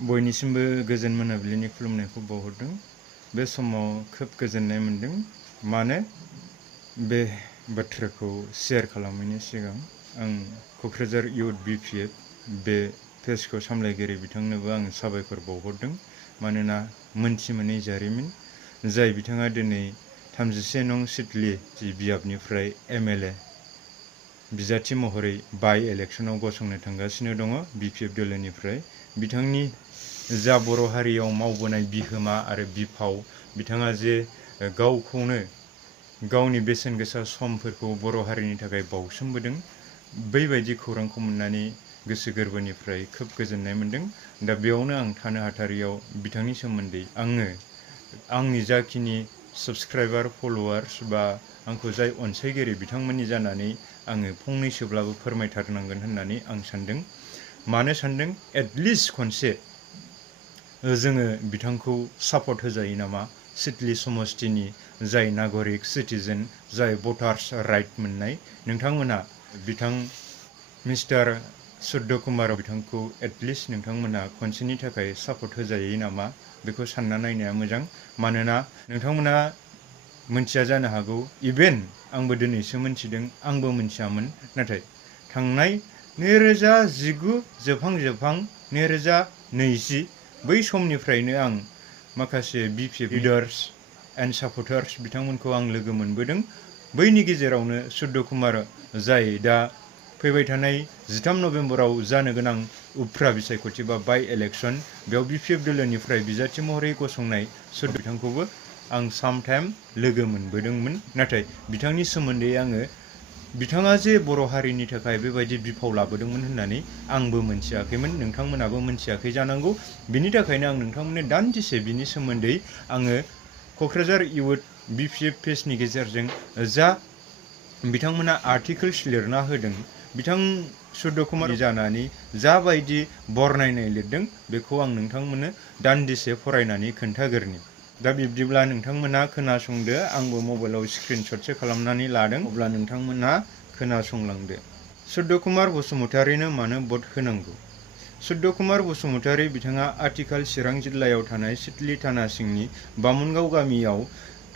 बयनिसिमबो गोजोन मोनाबिलिनि खुलुमनायखौ बावहरदों। बे समाव खोब गोजोननाय मोनदों। मानो बे बाथ्राखौ शेयार खालामनायनि सिगां आं क'क्राझार इउथ BPF बे पेजखौ सामलायगिरि बिथांनोबो आं साबायखर बावहरदों। मानोना मोनथि मोनै जारिमिन जाय बिथाङा दिनै 31 नं सिडली बियाबनिफ्राय MLA बिजाथि महरै बाइ इलेक्शनाव गसंनो थांगासिनो दङ BPF दोलोनिफ्राय। बिथांनि जा बर' हारियाव मावबोनाय बिहोमा आरो बिफाव, बिथाङा जे गावखौनो गावनि बेसेन गोसा समफोरखौ बर' हारिनि थाखाय बावसोमबोदों, बैबायदि खौरांखौ मोननानै गोसो गोरबोनिफ्राय खोब गोजोननाय मोनदों। दा बेयावनो आं थानो हाथारियाव बिथांनि सोमोन्दै आङो आंनि जाखिनि साबस्क्राइबार फलोवार्स बा आंखौ जाय अनसायगिरि बिथांमोननि जानानै आङो फंनैसोब्लाबो फोरमायथारनांगोन होननानै आं सानदों। मानो सानदों, एटलिस्ट खनसे जोङो बिथांखौ सापर्ट होजायो नामा। सिडली समस्तिनि जाय नागरिक सिटिजेन, जाय भटार्स राइट मोननाय, नोंथांमोना बिथां मिस्टार सुर्य कुमार बिथांखौ एटलिस्ट नोंथांमोना खनसेनि थाखाय सापर्ट होजायो नामा, बेखौ सानना नायनाया मोजां। मानोना नोंथांमोना मोनथिया जानो हागौ, इभेन आंबो दिनैसो मोनथिदों, आंबो मोनथियामोन। नाथाय थांनाय 2019 जोबहां 2020 बै समनिफ्रायनो आं माखासे BPF लिडार्स एन्ड सापर्टार्स बिथांमोनखौ आं लोगो मोनबोदों। बैनि गेजेरावनो सुर्य कुमार, जाय दा फैबाय थानाय 13 नभेम्बराव जानो गोनां उफ्रा बिसायख'थि बा बाइ इलेक्शन, बेयाव BPF दोलोनिफ्राय बिजाथि महरै गसंनाय सुर्य बिथांखौबो आं सामटाइम लोगो मोनबोदोंमोन। नाथाय बिथांनि सोमोन्दै आङो बिथाङा जे बर' हारिनि थाखाय बेबायदि बिफाव लाबोदोंमोन होननानै आंबो मोनथियाखैमोन, नोंथांमोनाबो मोनथियाखै जानांगौ। बिनि थाखायनो आं नोंथांमोननो दान्दिसे बिनि सोमोन्दै आङो क'क्राझार इउथ BPF पेजनि गेजेरजों जा बिथांमोना आर्टिकल्स लिरना होदों, बिथां सुर्य कुमार जानानै जाबायदि बरनायनाय लिरदों, बेखौ आं नोंथांमोननो दान्दिसे फरायनानै खोन्थागोरनि। दा बिब्दिब्ला नोंथांमोना खोनासंदो। आंबो मबाइलाव स्क्रिनशटसो खालामनानै लादों, अब्ला नोंथांमोना खोनासंलांदो। सुर्य कुमार बसुमतारीनो मानो भट होनांगौ? सुर्य कुमार बसुमतारी बिथाङा आथिखाल चिरां जिल्लायाव थानाय सिडली थाना सिंनि बामुनगाव गामियाव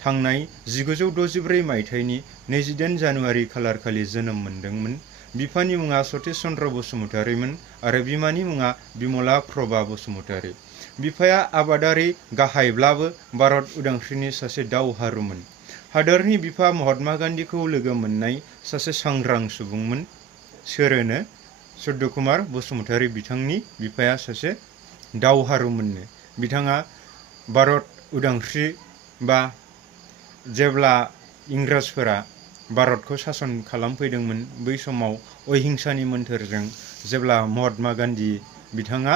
थांनाय 1964 मायथाइनि 28 जानुवारि खालारखालि जोनोम मोनदोंमोन। बिफानि मुङा सतीश चन्द्र बसुमतारीमोन आरो बिमानि मुङा बिमला प्रभा बसुमतारी। बिफाया आबादारि गाहायब्लाबो भारत उदांस्रिनि सासे दावहारुमोन। हादोरनि बिफा महात्मा गान्धीखौ लोगो मोननाय सासे सांग्रां सुबुंमोन। सोरोनो सुर्य कुमार बसुमतारी बिथांनि बिफाया सासे दावहारुमोननो। बिथाङा भारत उदांस्रि बा जेब्ला इंराजफोरा भारतखौ सासन खालामफैदोंमोन, बै समाव अहिंसानि मोन्थोरजों जेब्ला महात्मा गान्धी बिथाङा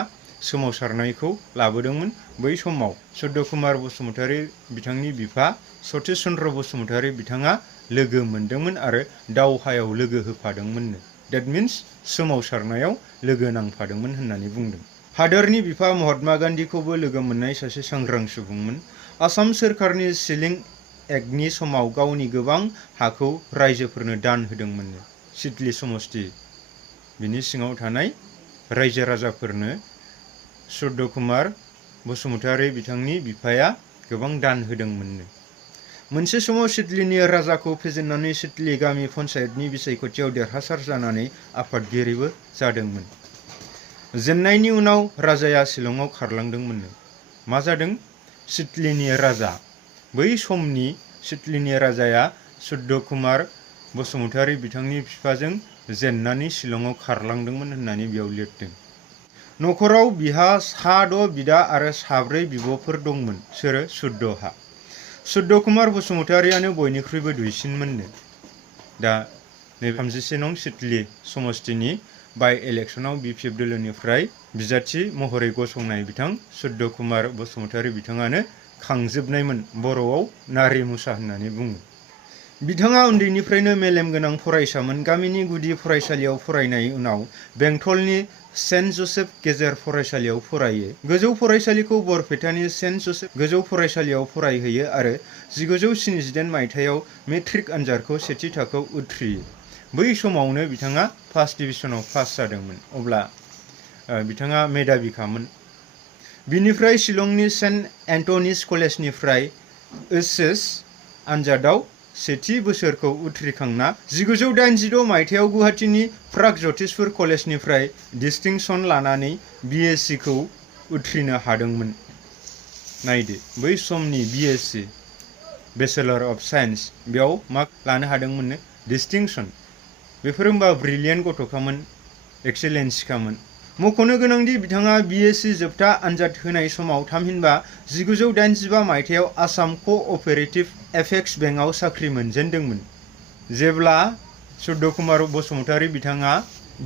सोमावसारनायखौ लाबोदोंमोन, बै समाव सुर्य कुमार बसुमतारी बिथांनि बिफा सतीश चन्द्र बसुमतारी बिथाङा लोगो मोनदोंमोन आरो दावहायाव लोगो होफादोंमोननो। डेट मिन्स सोमावसारनायाव लोगो नांफादोंमोन होननानै बुंदों। हादोरनि बिफा महात्मा गान्धीखौबो लोगो मोननाय सासे सांग्रां सुबुंमोन। आसाम सोरखारनि सिलिं एक्टनि समाव गावनि गोबां हाखौ रायजोफोरनो दान होदोंमोननो। सिडली समस्ति बिनि सिङाव थानाय रायजो राजाफोरनो सुर्य कुमार बसुमतारी बिथांनि बिफाया गोबां दान होदोंमोननो। मोनसे समाव सिडलीनि राजाखौ फेजेननानै सिडली गामि पन्चायतनि बिसायख'थियाव देरहासार जानानै आफादगिरिबो जादोंमोन। जेननायनि उनाव राजाया शिलंआव खारलांदोंमोननो। मा जादों? सिडलीनि राजा, बै समनि सिडलीनि राजाया सुर्य कुमार बसुमतारी बिथांनि बिफाजों जेननानै शिलंआव खारलांदोंमोन होननानै बेयाव लिरदों। न'खराव बिहा 6 बिदा आरो 4 बिब'फोर दंमोन। सोरो? सुर्यहा। सुर्य कुमार बसुमतारीयानो बयनिख्रुइबो दुइसिनमोननो। दा 31 नं सिडली समस्तिनि बाइ इलेक्शनाव BPF दोलोनिफ्राय बिजाथि महरै गसंनाय बिथां सुर्य कुमार बसुमतारी बिथाङानो खांजोबनायमोन। बर'आव नारि मुसा होननानै बुङो। बिथाङा उन्दैनिफ्रायनो मेलेम गोनां फरायसामोन। गामिनि गुदि फरायसालियाव फरायनाय उनाव बेंटलनि सेन्ट जसेफ गेजेर फरायसालियाव फरायो। गोजौ फरायसालिखौ बरपेटानि सेन्ट जसेफ गोजौ फरायसालियाव फरायहैयो आरो 1978 मायथाइयाव मेट्रिक आनजादखौ सेथि थाखोआव उथ्रियो। बै समावनो बिथाङा फार्स्ट डिभिजनाव पास जादोंमोन। अब्ला बिथाङा मेधाबिखामोन। बिनिफ्राय शिलंनि सेन्ट एन्टनिस कलेजनिफ्राय एचएस आनजादाव सेथि बोसोरखौ उथ्रिखांना 1986 मायथाइयाव गुवाहाटीनि प्रागज्यतिषपुर कलेजनिफ्राय डिस्टिंक्शन लानानै बिएससिखौ उथ्रिनो हादोंमोन। नायदो बै समनि बिएससि बेचेलर अफ साइन्स बेयाव मा लानो हादोंमोननो डिस्टिंक्शन। बेफोर होमबा ब्रिलियेन्ट गथ'खामोन, एक्सेलेन्सखामोन। मख'नो गोनांदि बिथाङा बिएससि जोबथा आनजाद होनाय समाव थामहिनबा 1985 मायथाइयाव आसाम क'अपारेटिभ एपेक्स बेंकआव साख्रि मोनजेनदोंमोन। जेब्ला सुर्य कुमार बसुमतारी बिथाङा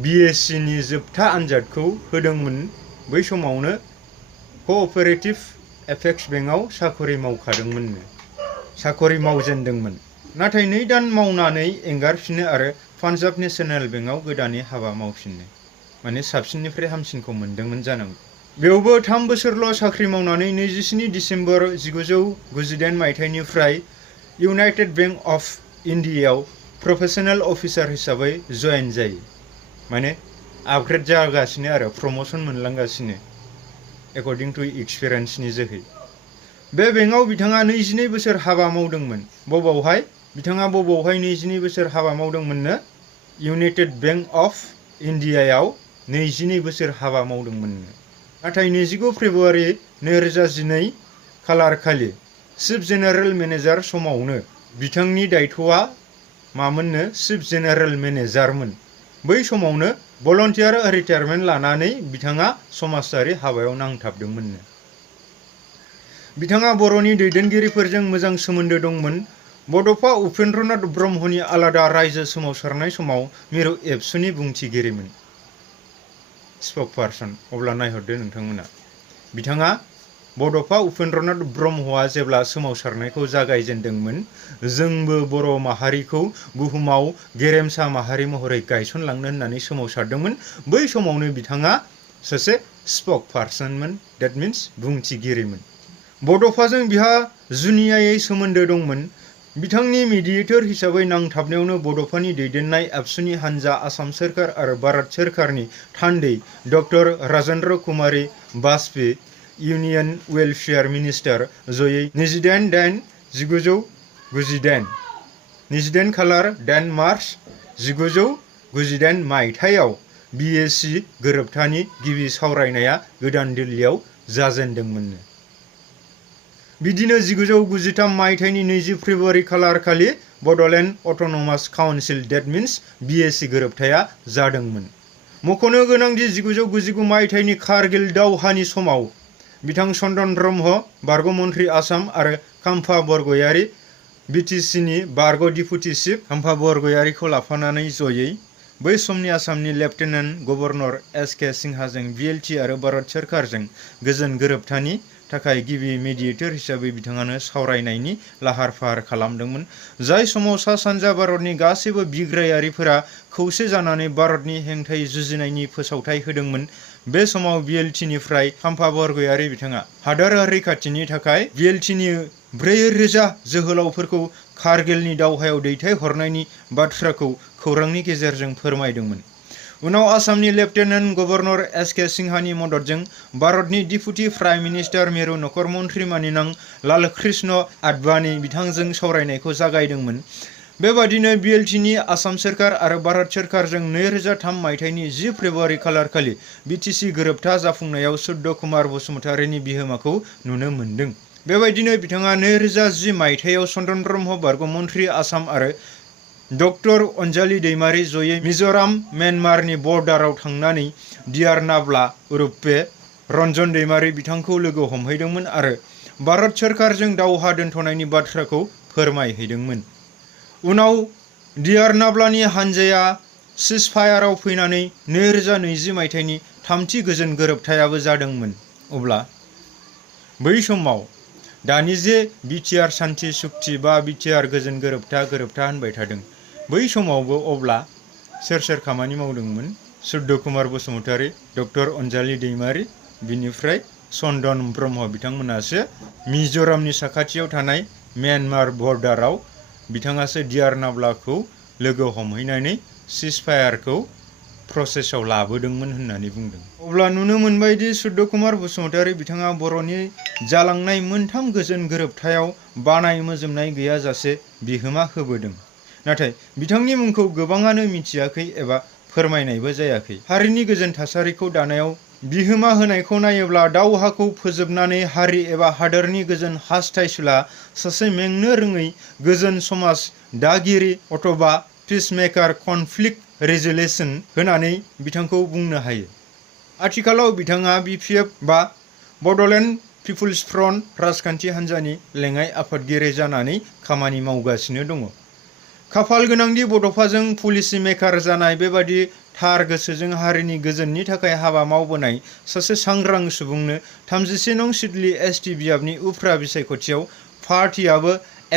बिएससिनि जोबथा आनजादखौ होदोंमोन बै समावनो क'अपारेटिभ एपेक्स बेंकआव साखरि मावखादोंमोननो, साखरि मावजेनदोंमोन। नाथाय 2 दान मावनानै एंगारफिनो आरो पान्जाब नेशनेल बेंकआव गोदानै हाबा मावफिनो। माने साबसिननिफ्राय हामसिनखौ मोनदोंमोन जानांगौ। बेयावबो 3 बोसोरल' साख्रि मावनानै 27 दिसेम्बर 1998 मायथाइनिफ्राय इउनाइटेड बेंक अफ इन्डियायाव प्रफेसनेल अफिसार हिसाबै जयेन जायो। माने आपग्रेड जागासिनो आरो प्रमोशन मोनलांगासिनो एकर्डिं टु एक्सपिरियेन्सनि जोहै। बे बेंकआव बिथाङा 22 बोसोर हाबा मावदोंमोन। बबावहाय बिथाङा 22 बोसोर हाबा मावदोंमोननो इउनाइटेड बेंक अफ इन्डियायाव 22 बोसोर हाबा मावदोंमोननो। नाथाय 29 फेब्रुवारि 2012 खालारखालि चिफ जेनेरेल मेनेजार समावनो बिथांनि दायथ'आ मामोननो चिफ जेनेरेल मेनेजारमोन। बै समावनो भलन्टियार रिटायारमेन्ट लानानै बिथाङा समाजारि हाबायाव नांथाबदोंमोननो। बिथाङा बर'नि दैदेनगिरिफोरजों मोजां सोमोन्दो दंमोन। बड'फा उपेन्द्रनाथ ब्रह्मनि आलादा रायजो सोमावसारनाय समाव मिरु एबसुनि बुंथिगिरिमोन, स्पक पार्सन। अब्ला नायहरदो नोंथांमोना, बिथाङा बड'फा उपेन्द्रनाथ ब्रह्मआ जेब्ला सोमावसारनायखौ जागायजेनदोंमोन, जोंबो बर' माहारिखौ बुहुमाव गेरेमसा माहारि महरै गायसनलांनो होननानै सोमावसारदोंमोन। बै समावनो बिथाङा सासे स्पक पार्सनमोन, डेट मिन्स बुंथिगिरिमोन। बड'फाजों बिहा जुनियायै सोमोन्दो दंमोन। बिथांनि मिडिएटर हिसाबै नांथाबनायावनो बड'फानि दैदेननाय एबसुनि हान्जा, आसाम सोरखार आरो भारत सोरखारनि थान्दै डक्टर राजेन्द्र कुमारी बाजपेयी, इउनियन वेलफेयार मिनिस्टार जयै 28 खालार 8 मार्च 1998 मायथाइयाव बिएससि गोरोबथानि गिबि सावरायनाया गोदान दिल्लीयाव जाजेनदोंमोननो। बिदिनो 1993 मायथाइनि 20 फेब्रुवारि खालारखालि Bodoland autonomous council date means BSc गोरोबथाया जादोंमोन। मख'नो गोनांदि 1999 मायथाइनि कारगिल दावहानि समाव बिथां चन्दन ब्रह्म बारग' मन्त्रि आसाम आरो खाम्फा बरगयारी बिटिसिनि बारग' डिपुटि चिफ खाम्फा बरगयारीखौ लाफानानै जयै बै समनि आसामनि लेफ्टेनेन्ट गभर्नर एस.के. सिन्हाजों बिएलटि आरो भारत सोरखारजों गोजोन गोरोबथानि थाखाय गिबि मेडिएटर हिसाबै बिथाङानो सावरायनायनि लाहार फाहार खालामदोंमोन। जाय समाव सा सानजा भारतनि गासैबो बिग्रायारिफोरा खौसे जानानै भारतनि हेंथायै जुजिनायनि फोसावथाय होदोंमोन। बे समाव बिएलटिनिफ्राय खाम्फा बरगयारी बिथाङा हादोर रैखाथिनि थाखाय बिएलटिनि 4000 जोहोलावफोरखौ कारगिलनि दावहायाव दैथायहरनायनि बाथ्राखौ खौरांनि गेजेरजों फोरमायदोंमोन। उनाव आसामनि लेफ्टेनेन्ट गभर्नर एस.के. सिन्हानि मददजों भारतनि डिपुटि प्राइम मिनिस्टार मिरु नखर मन्त्रि मानिनां लालकृष्ण आडबाणी बिथांजों सावरायनायखौ जागायदोंमोन। बेबादिनो बिएलटिनि आसाम सोरखार आरो भारत सोरखारजों 2003 मायथाइनि 10 फेब्रुवारि खालारखालि बिटिसि गोरोबथा जाफुंनायाव सुर्य कुमार बसुमतारीनि बिहोमाखौ नुनो मोन्दों। बेबायदिनो बिथाङा 2010 मायथाइयाव चन्दन ब्रह्म बारग' मन्त्रि आसाम आरो डक्टर अनजालि दैमारी जयै मिज'राम म्यानमारनि बर्डाराव थांनानै डियार नाब्ला उरुप्पे रन्जन दैमारी बिथांखौ लोगो हमहैदोंमोन आरो भारत सोरखारजों दावहा दोनथ'नायनि बाथ्राखौ फोरमायहैदोंमोन। उनाव डियार नाब्लानि हानजाया सिजफायाराव फैनानै 2020 मायथाइनि थामथि गोजोन गोरोबथायाबो जादोंमोन। अब्ला बै समाव दानि जे बिटिआर सान्थि सुक्ति बा बिटिआर गोजोन गोरोबथा होनबाय थादों, बै समावबो अब्ला सोर खामानि मावदोंमोन? सुर्य कुमार बसुमतारी, डक्टर अनजालि दैमारी, बिनिफ्राय चन्दन ब्रह्म बिथांमोनासो मिज'रामनि साखाथियाव थानाय म्यानमार बर्डाराव बिथाङासो डियार नाब्लाखौ लोगो हमहैनानै सिजफायारखौ प्रसेसआव लाबोदोंमोन होननानै बुंदों। अब्ला नुनो मोनबायदि सुद्ध कुमार बसुमतारी बिथाङा बर'नि जालांनाय मोनथाम गोजोन गोरोबथायाव बानाय मोजोमनाय गैयाजासे बिहोमा होबोदों। नाथाय बिथांनि मुंखौ गोबाङानो मिथियाखै एबा फोरमायनायबो जायाखै। हारिनि गोजोन थासारिखौ दानायाव बिहोमा होनायखौ नायोब्ला दावहाखौ फोजोबनानै हारि एबा हादोरनि गोजोन हास्थायसुला सासे मेंनो रोङै गोजोन समाज दागिरि अथवा पिसमेकार कनफ्लिक्ट रेजुलेसन होनानै बिथांखौ बुंनो हायो। आथिखालाव बिथाङा BPF बा बड'लेण्ड पिपुल्स फ्रन्ट राजखान्थि हान्जानि लेङाइ आफादगिरि जानानै खामानि मावगासिनो दङ। खाफाल गोनांदि बड'फाजों पलिसि मेकार जानाय बेबादि थार गोसोजों हारिनि गोजोननि थाखाय हाबा मावबोनाय सासे सांग्रां सुबुंनो 31 नं सिडली ST बियाबनि उफ्रा बिसायख'थियाव पार्टियाबो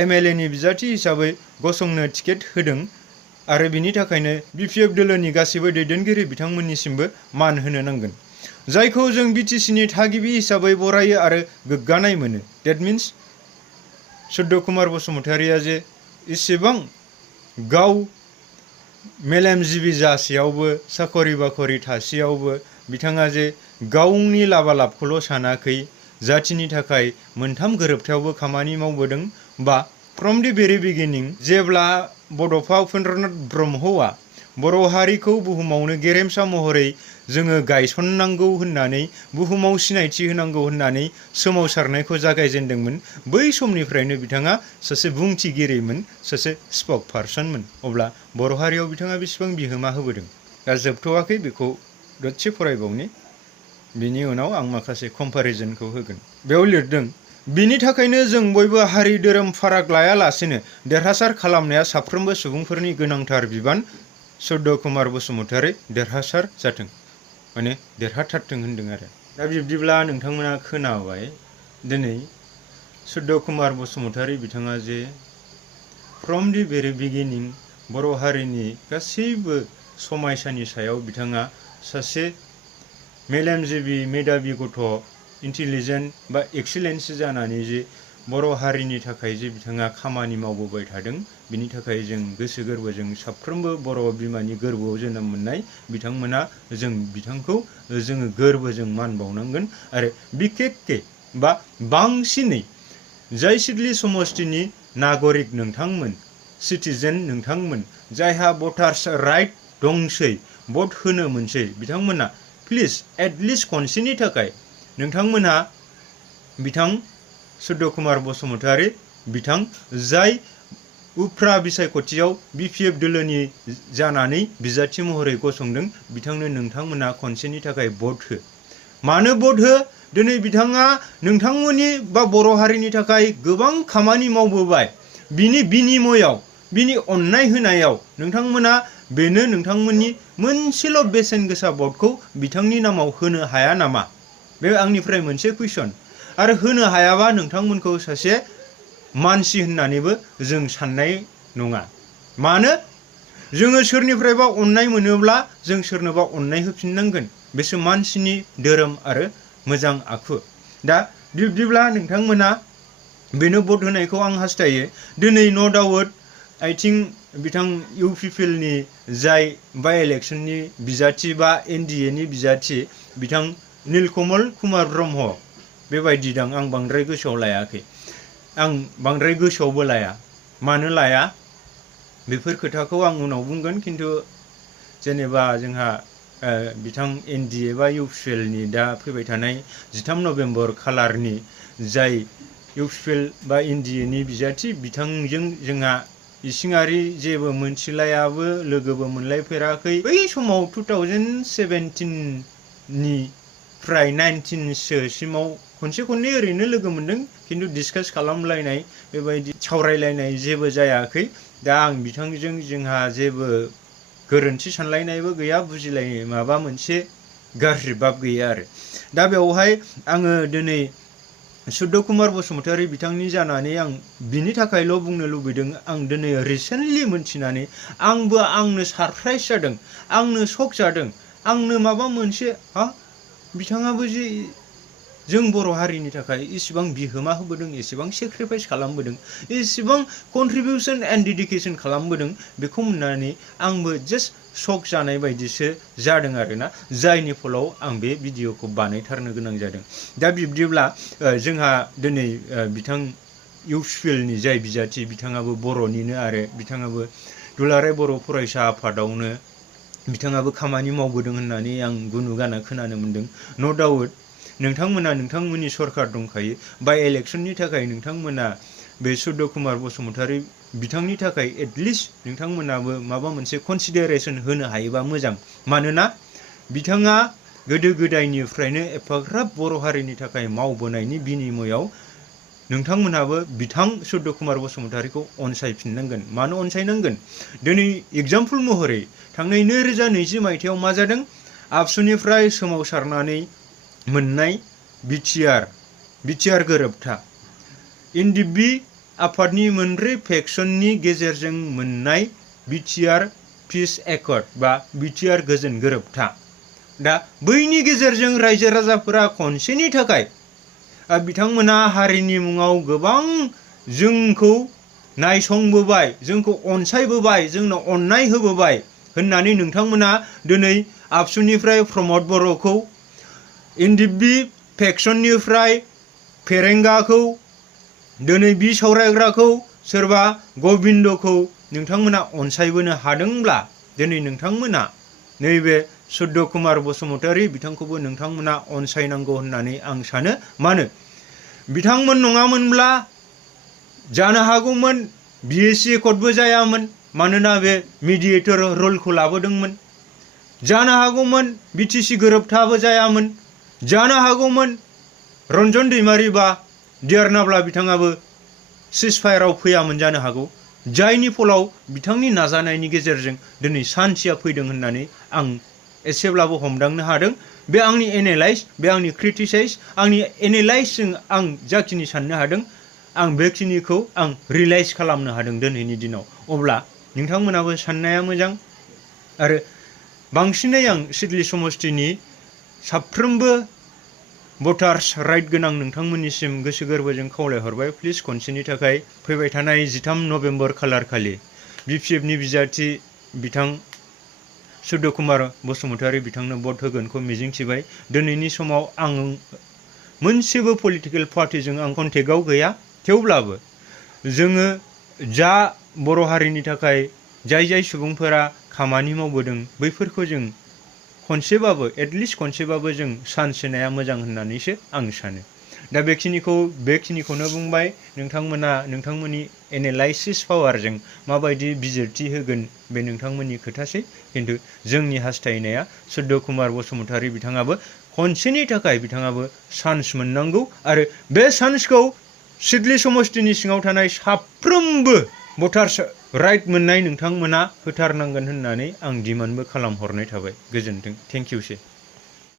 MLA नि बिजाथि हिसाबै गसंनो टिकेट होदों आरो बिनि थाखायनो BPF दोलोनि गासैबो दैदेनगिरि बिथांमोननिसिमबो मान होनो नांगोन, जायखौ जों BTC नि थागिबि हिसाबै बरायो आरो गोग्गानाय मोनो। डेट मिन्स सुद्ध कुमार बसुमतारीया जे इसेबां गाव मेलेमजिबि जासेयावबो साखरि बाखरि थासेयावबो बिथाङा जे गावनि लाबालाबखौल' सानाखै, जाथिनि थाखाय मोनथाम गोरोबथायावबो खामानि मावबोदों। बा फ्रम दि भेरि बिगिनिं जेब्ला बड'फा उपेन्द्रनाथ ब्रह्मआ बर' हारिखौ बुहुमावनो गेरेमसा महरै जोङो गायसननांगौ होननानै बुहुमाव सिनायथि होनांगौ होननानै सोमावसारनायखौ जागायजेनदोंमोन, बै समनिफ्रायनो बिथाङा सासे बुंथिगिरिमोन, सासे स्पक पार्सनमोन। अब्ला बर' हारियाव बिथाङा बेसेबां बिहोमा होबोदों। दा जोबथ'वाखै, बेखौ दसे फरायबावनि, बिनि उनाव आं माखासे कम्पेरिजनखौ होगोन। बेयाव लिरदों, बिनि थाखायनो जों बयबो हारि धोरोम फाराग लायालासेनो देरहासार खालामनाया साफ्रोमबो सुबुंफोरनि गोनांथार बिबान। सुद्ध कुमार बसुमतारी देरहासार जाथों, माने देरहाथारथों होनदों आरो। दा बिब्दिब्ला नोंथांमोना खोनाबाय दिनै सुद्ध कुमार बसुमतारी बिथाङा जे फ्रम दि भेरि बिगिनिं बर' हारिनि गासैबो समायसानि सायाव बिथाङा सासे मेलेमजिबि मेधाबि गथ', इन्टेलिजेन्ट बा एक्सिलेन्स जानानै जे बर' हारिनि थाखाय जे बिथाङा खामानि मावबोबाय थादों, बिनि थाखाय जों गोसो गोरबोजों साफ्रोमबो बर' बिमानि गोरबोआव जोनोम मोननाय बिथांमोना जों बिथांखौ जोङो गोरबोजों मान बावनांगोन। आरो बिखेकके बा बांसिनै जाय सिडली समष्टिनि नागरिक नोंथांमोन, सिटिजेन नोंथांमोन, जायहा भटार्स राइट दंसै, भट होनो मोनसै, बिथांमोना प्लिज एटलिस्ट खनसेनि थाखाय नोंथांमोनहा बिथां सुद्ध कुमार बसुमतारी बिथां जाय उफ्रा बिसायख'थियाव BPF दोलोनि जानानै बिजाथि महरै गसंदों, बिथांनो नोंथांमोना खनसेनि थाखाय भट हो। मानो भट हो? दिनै बिथाङा नोंथांमोननि बा बर' हारिनि थाखाय गोबां खामानि मावबोबाय। बिनि बिनिमयआव, बिनि अननाय होनायाव नोंथांमोना बेनो नोंथांमोननि मोनसेल' बेसेन गोसा भटखौ बिथांनि नामाव होनो हाया नामा? बे आंनिफ्राय मोनसे कुइसन। आरो होनो हायाबा नोंथांमोनखौ सासे मानसि होननानैबो जों साननाय नङा। मानो? जोङो सोरनिफ्रायबा अननाय मोनोब्ला जों सोरनोबा अननाय होफिननांगोन। बेसो मानसिनि धोरोम आरो मोजां आखु। दा बिब्दिब्ला नोंथांमोना बेनो भट होनायखौ आं हास्थायो। दिनै नो डाउट आइ थिंक बिथां UPPL नि जाय बाय इलेक्सननि बिजाथि बा NDA नि बिजाथि बिथां नीलकमल कुमार ब्रह्म बेबायदि दां, आं बांद्राय गोसोआव लायाखै। आं बांद्राय गोसोआवबो लाया। मानो लाया बेफोर खोथाखौ आं उनाव बुंगोन। खिन्थु जेनेबा जोंहा बिथां NDA बा UPPL नि दा फैबाय थानाय 13 नभेम्बर खालारनि जाय UPPL बा NDA नि बिजाथि, बिथांजों जोंहा इसिङारि जेबो मोनथिलायाबो, लोगोबो मोनलायफेराखै। बै समाव 2017 निफ्राय 19 सिमाव खनसे खननै ओरैनो लोगो मोनदों, खिन्थु डिसकास खालामलायनाय बेबायदि सावरायलायनाय जेबो जायाखै। दा आं बिथांजों जोंहा जेबो गोरोन्थि सानलायनायबो गैया, बुजिलायनाय माबा मोनसे गाज्रि भाब गैया आरो। दा बेवहाय आङो दिनै सुद्ध कुमार बसुमतारी बिथांनि जानानै आं बिनि थाखायल' बुंनो लुबैदों। आं दिनै रिसेन्टलि मोनथिनानै आंनो सारप्राइज जादों, आंनो शक जादों, आंनो माबा मोनसे बिथाङाबो जे जों बर' हारिनि थाखाय इसिबां बिहोमा होबोदों, इसिबां सेक्रिफाइस खालामबोदों, इसिबां कन्ट्रिबिउसन एन्ड डेडिकेसन खालामबोदों, बेखौ नुनानै आंबो जास्ट शक जानाय बायदिसो जादों आरोना, जायनि फलाव आं बे भिडिअखौ बानायथारनो गोनां जादों। दा बिब्दिब्ला जोंहा दिनै बिथां इउपिपिएलनि जाय बिजाथि, बिथाङाबो बर'निनो आरो बिथाङाबो दुलाराय बर' फरायसा आफादावनो बिथाङाबो खामानि मावबोदों होननानै आं गुनु गाना खोनानो मोन्दों। न' डाउट नोंथांमोना नोंथांमोननि सरकार दंखायो, बाय इलेक्सननि थाखाय नोंथांमोना बे सुर्य कुमार बसुमतारी बिथांनि थाखाय एटलिस्ट नोंथांमोनाबो माबा मोनसे कनसिडारेसन होनो हायोबा मोजां। मानोना बिथाङा गोदो गोदायनिफ्रायनो एफाग्राब बर' हारिनि थाखाय मावबोनायनि बिनिमयआव नोंथांमोनहाबो बिथां सुर्य कुमार बसुमतारीखौ अनसायफिननांगोन। मानो अनसायनांगोन? दिनै एग्जाम्पल महरै थांनाय 2020 मायथाइयाव मा जादों? आबसुनिफ्राय सोमावसारनानै मोननाय बिटिआर गोरोबथा, एनडिएफबि आफादनि मोनब्रै फेक्सननि गेजेरजों मोननाय बिटिआर पिस एकर्ड बा बिटिआर गोजोन गोरोबथा। दा बैनि गेजेरजों रायजो राजाफोरा खनसेनि थाखाय बिथांमोना हारिनि मुङाव गोबां जोंखौ नायसंबोबाय, जोंखौ अनसायबोबाय, जोंनो अननाय होबोबाय होननानै नोंथांमोना दिनै आबसुनिफ्राय प्रमद बर'खौ, एनडिएफबि फेक्सननिफ्राय फेरेंगाखौ, दिनै बिसावरायग्राखौ सोरबा गबिन्दखौ नोंथांमोना अनसायबोनो हादोंब्ला दिनै नोंथांमोना नैबे सुर्य कुमार बसुमतारी बिथांखौबो नोंथांमोना अनसायनांगौ होननानै आं सानो। मानो? बिथांमोन नङामोनब्ला जानो हागौमोन बिएसि एकर्डबो जायामोन, मानोना बे मिडिएटर रलखौ लाबोदोंमोन। जानो हागौमोन बिटिसि गोरोबथाबो जायामोन। जानो हागौमोन रन्जन दैमारि बा देरनाब्ला बिथाङाबो सिजफायाराव फैयामोन जानो हागौ। जायनि फलाव बिथांनि नाजानायनि गेजेरजों दिनै सान्थिया फैदों होननानै आं एसेब्लाबो हमदांनो हादों। बे आंनि एनालाइज, बे आंनि क्रिटिसाइज, आंनि एनालाइजजों आं जाखिनि साननो हादों, आं बेखिनिखौ आं रियलाइज खालामनो हादों दिनैनि दिनाव। अब्ला नोंथांमोनाबो साननाया मोजां। आरो बांसिनै आं सिडली समष्टिनि साफ्रोमबो भटार्स राइट गोनां नोंथांमोननिसिम गोसो गोरबोजों खावलायहरबाय, प्लिज खनसेनि थाखाय फैबाय थानाय 13 नभेम्बर खालार खालि बिपिएफनि बिजाथि बिथां सुर्य कुमार बसुमतारी बिथांनो भट होगोनखौ मिजिंथिबाय। दिनैनि समाव आं मोनसेबो पलिटिकेल पार्टिजों आं कन्टेक्टआव गैया, थेवब्लाबो जोङो जा बर' हारिनि थाखाय जाय सुबुंफोरा खामानि मावबोदों बैफोरखौ जों खनसेबाबो, एटलिस्ट खनसेबाबो जों चान्स होनाया मोजां होननानैसो आं सानो। दा बेखिनिखौनो बुंबाय। नोंथांमोना नोंथांमोननि एनालाइसिस पावारजों माबायदि बिजिरथि होगोन बे नोंथांमोननि खोथासै। खिन्थु जोंनि हास्थायनाया सुर्य कुमार बसुमतारी बिथाङाबो खनसेनि थाखाय बिथाङाबो चान्स मोननांगौ, आरो बे चान्सखौ सिडली समष्टिनि सिङाव थानाय साफ्रोमबो भटार्स राइट मोननाय नोंथांमोना होथारनांगोन होननानै आं डिमान्डबो खालामहरनाय थाबाय। गोजोन्थों। थेंक इउसै।